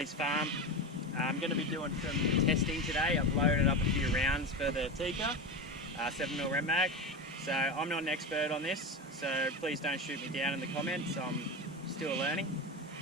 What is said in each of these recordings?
family's farm. I'm going to be doing some testing today. I've loaded up a few rounds for the Tikka 7mm Rem Mag. So I'm not an expert on this, so please don't shoot me down in the comments. I'm still learning.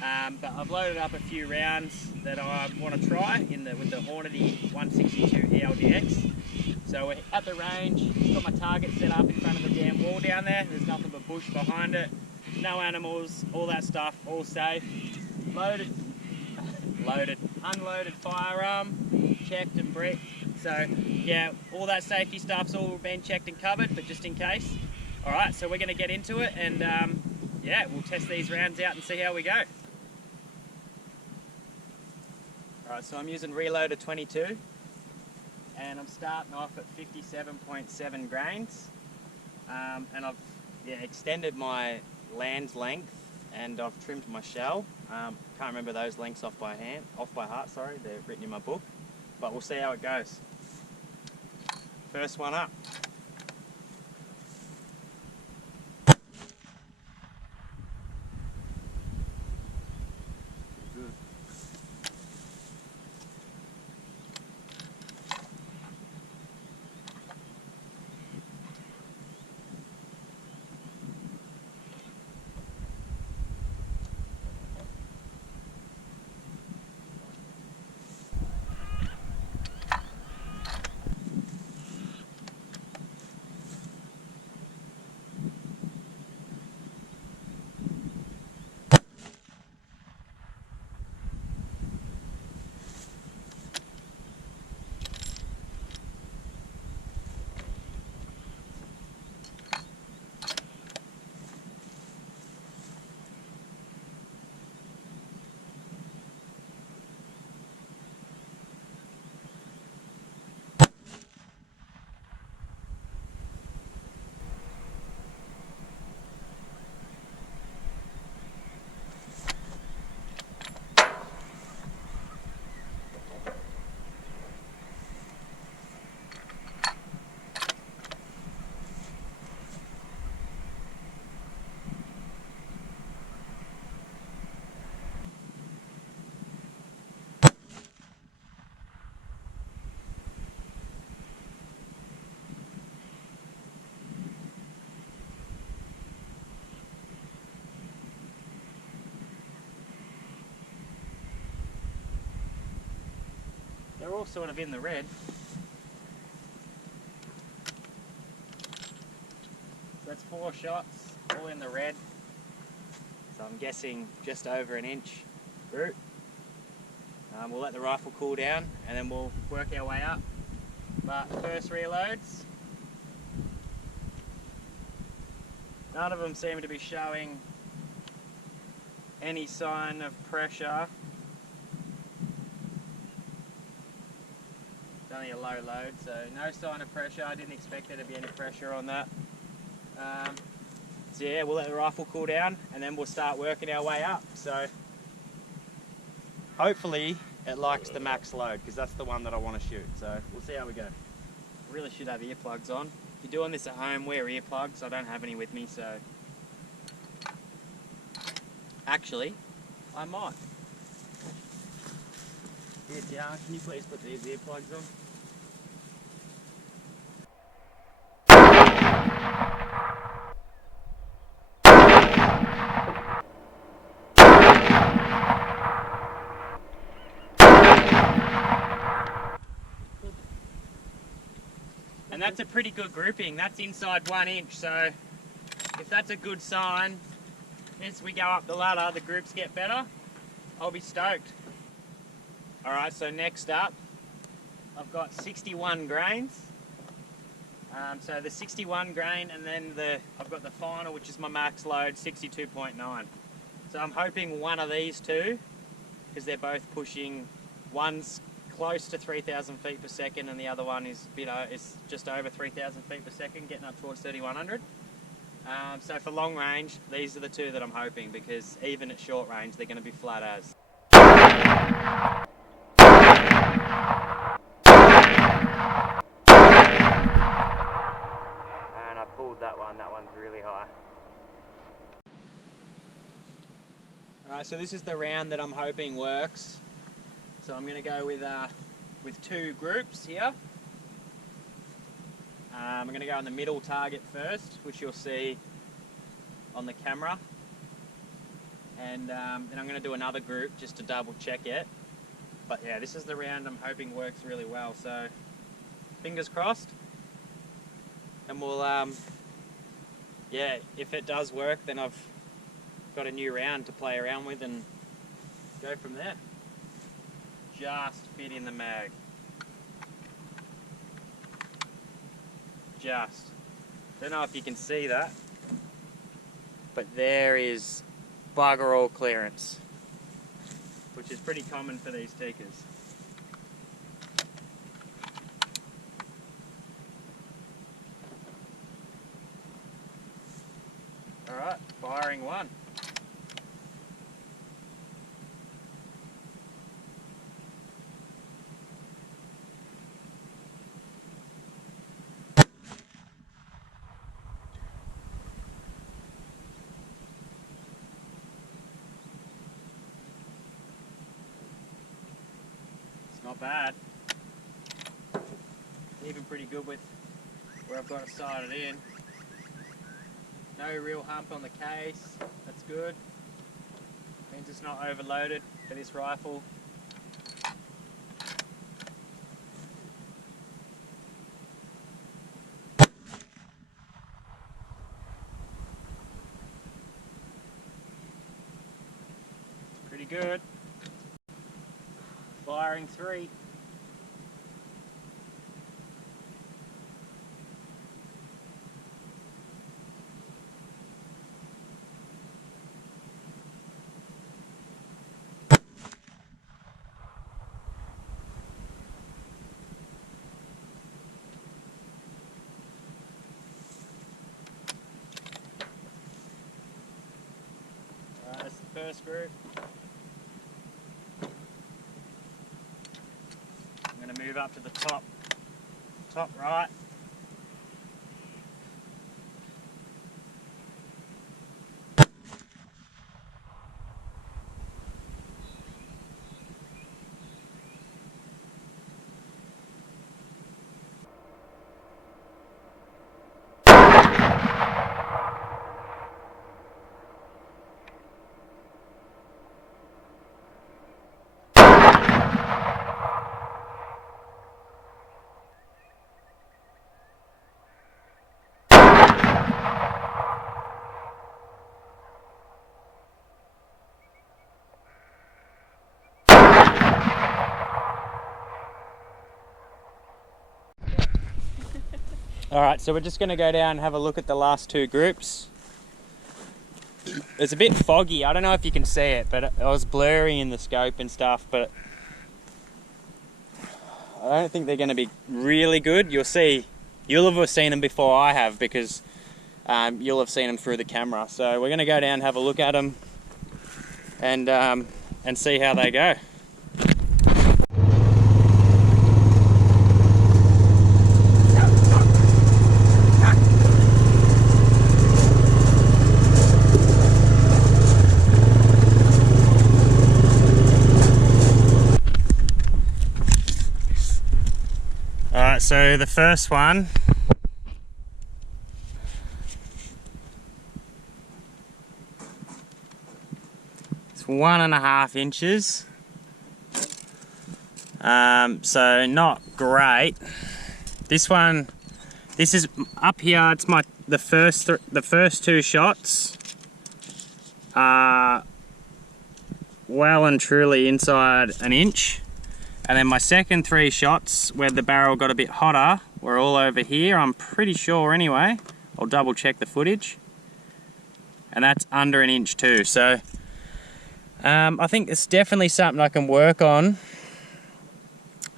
But I've loaded up a few rounds that I want to try with the Hornady 162 ELDX. So we're at the range, got my target set up in front of the damn wall down there. There's nothing but bush behind it. No animals, all that stuff, all safe. Unloaded firearm, checked and bricked. So yeah, all that safety stuff's all been checked and covered, but just in case. All right, so we're gonna get into it and yeah, we'll test these rounds out and see how we go. All right, so I'm using Reloader 22 and I'm starting off at 57.7 grains. And I've extended my land length and I've trimmed my shell. Can't remember those lengths off by heart, sorry, they're written in my book. But we'll see how it goes. First one up. Good. They're all sort of in the red. So that's 4 shots, all in the red. So I'm guessing just over an inch root. We'll let the rifle cool down and then we'll work our way up. But first reloads. None of them seem to be showing any sign of pressure. It's only a low load, so no sign of pressure. I didn't expect there to be any pressure on that. So yeah, we'll let the rifle cool down and then we'll start working our way up. So hopefully it likes the max load because that's the one that I want to shoot. So we'll see how we go. Really should have earplugs on. If you're doing this at home, wear earplugs. I don't have any with me, so actually I might. Here, Jar, can you please put these earplugs on? And that's a pretty good grouping. That's inside 1 inch, so if that's a good sign, as we go up the ladder, the groups get better, I'll be stoked. Alright, so next up, I've got 61 grains. So the 61 grain and then I've got the final, which is my max load, 62.9. So I'm hoping one of these two, because they're both pushing, one's close to 3,000 feet per second and the other one is just over 3,000 feet per second, getting up towards 3,100. So for long range, these are the two that I'm hoping, because even at short range, they're going to be flat as. And I pulled that one's really high. Alright, so this is the round that I'm hoping works. So I'm going to go with 2 groups here. I'm going to go on the middle target first, which you'll see on the camera. And then I'm going to do another group just to double check it. But yeah, this is the round I'm hoping works really well. So fingers crossed. And we'll, yeah, if it does work, then I've got a new round to play around with and go from there. Just fit in the mag. Just. Don't know if you can see that, but there is bugger all clearance, which is pretty common for these tikkas. Alright, firing one. Not bad. Even pretty good with where I've got it sighted in. No real hump on the case. That's good. Means it's not overloaded for this rifle. Pretty good. Firing 3. Alright, that's the first group. I'm going to move up to the top right. Alright, so we're just going to go down and have a look at the last 2 groups. It's a bit foggy, I don't know if you can see it, but it was blurry in the scope and stuff, but I don't think they're going to be really good. You'll have seen them before I have, because you'll have seen them through the camera. So we're going to go down and have a look at them and see how they go. Alright, so the first one, it's 1.5 inches, so not great. This is up here. It's the first 2 shots are well and truly inside an inch. And then my second 3 shots, where the barrel got a bit hotter, were all over here, I'm pretty sure anyway. I'll double check the footage. And that's under an inch too. So I think it's definitely something I can work on.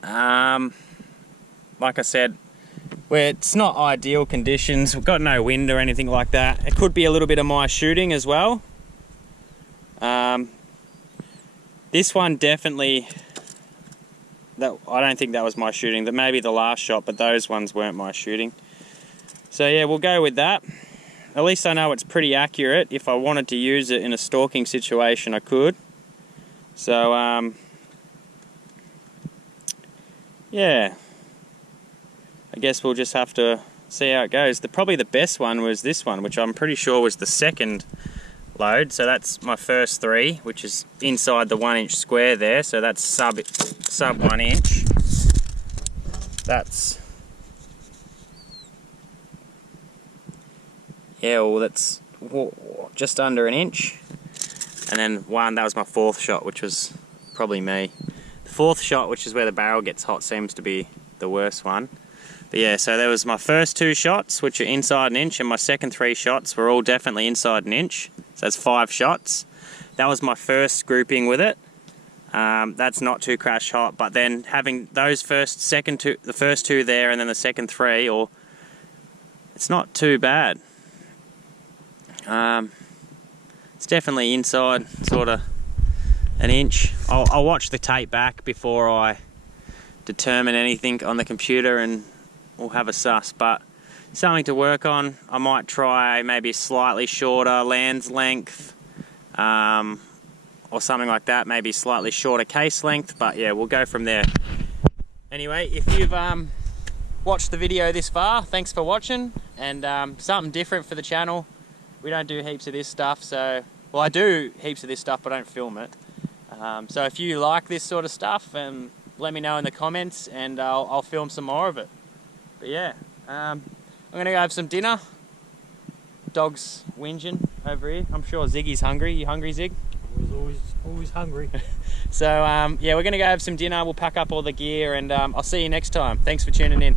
Like I said, where it's not ideal conditions, we've got no wind or anything like that. It could be a little bit of my shooting as well. This one definitely, I don't think that was my shooting. That maybe the last shot, but those ones weren't my shooting. So yeah, we'll go with that. At least I know it's pretty accurate. If I wanted to use it in a stalking situation, I could. So yeah, I guess we'll just have to see how it goes. Probably the best one was this one, which I'm pretty sure was the second load. So that's my first 3, which is inside the 1 inch square there. So that's sub 1 inch. That's, yeah, well, that's just under 1 inch. And then that was my 4th shot, which was probably me. The 4th shot, which is where the barrel gets hot, seems to be the worst one. But yeah, so there was my first 2 shots, which are inside 1 inch, and my second 3 shots were all definitely inside 1 inch. So that's 5 shots. That was my first grouping with it. That's not too crash hot, but then having those the first 2 there, and then the second 3, it's not too bad. It's definitely inside sort of 1 inch. I'll watch the tape back before I determine anything on the computer, and we'll have a suss, but something to work on. I might try maybe slightly shorter lands length, or something like that, maybe slightly shorter case length, but yeah, we'll go from there. Anyway, if you've watched the video this far, thanks for watching, and something different for the channel. We don't do heaps of this stuff, so, well, I do heaps of this stuff, but I don't film it. So if you like this sort of stuff, let me know in the comments, and I'll film some more of it. But yeah, I'm gonna go have some dinner. Dog's whinging over here. I'm sure Ziggy's hungry. You hungry, Zig? Always hungry. So yeah, we're gonna go have some dinner. We'll pack up all the gear, and I'll see you next time. Thanks for tuning in.